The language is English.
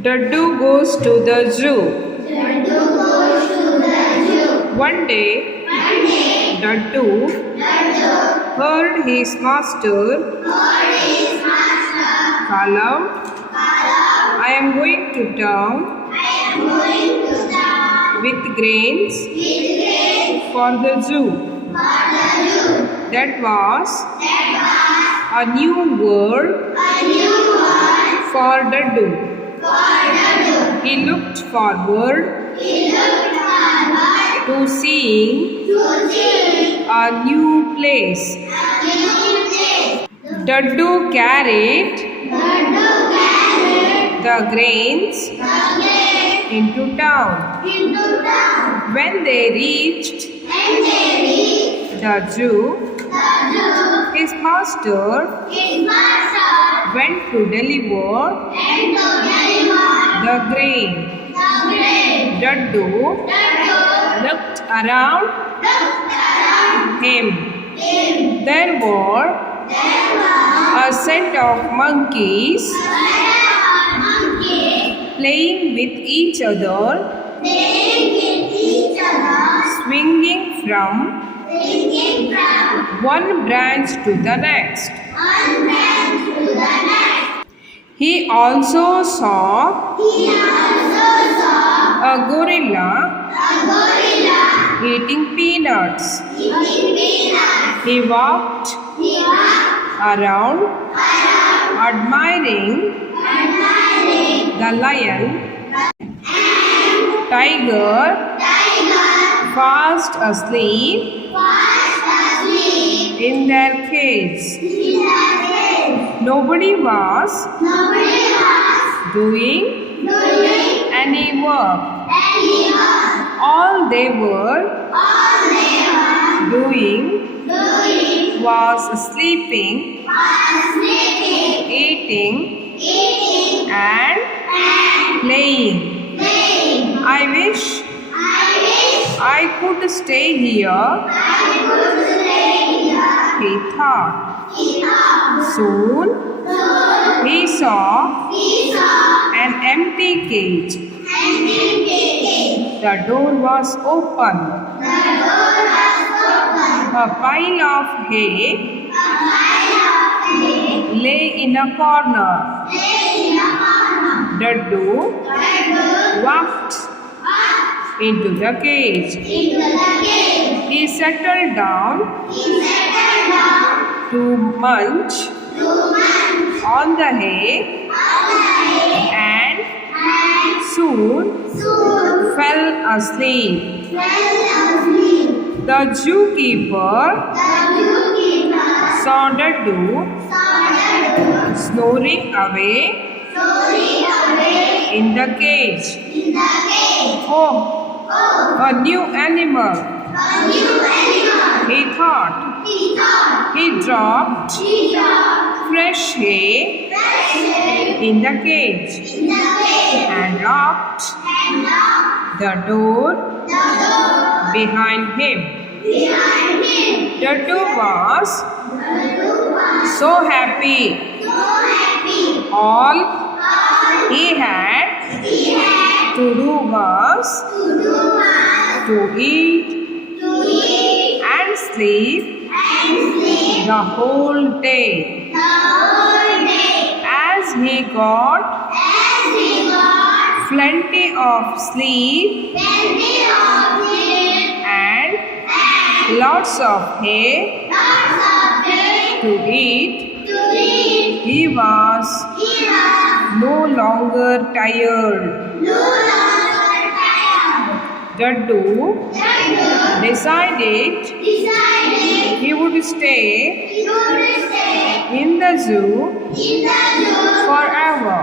Daddu goes to the zoo. One day, Daddu heard his master call out, I am going to town with grains for the zoo. That was a new word for Daddu. He looked forward to seeing a new place. Daddu carried the grains into town. When they reached the zoo, his master went to deliver the grain. Daddu looked around him. There were a set of monkeys playing with each other, swinging from one branch to the next. He also saw a gorilla eating peanuts. He walked around admiring the lion, tiger fast asleep in their cage. Nobody was doing any work. All they were doing was sleeping, eating, and playing. I wish I could stay here, he thought. Soon he saw an empty cage. The door was open. A pile of hay lay in a corner. Daddu walked into the cage. He settled down to munch on the hay and soon fell asleep. The zookeeper saw Daddu snoring away in the cage. Oh, a new animal, he thought. He dropped fresh hay in the cage and locked the door behind him. Daddu was so happy. All he had to do was to eat and sleep the whole day. As he got plenty of sleep and lots of hay to eat, he was no longer tired. Daddu decided he would stay in the zoo forever.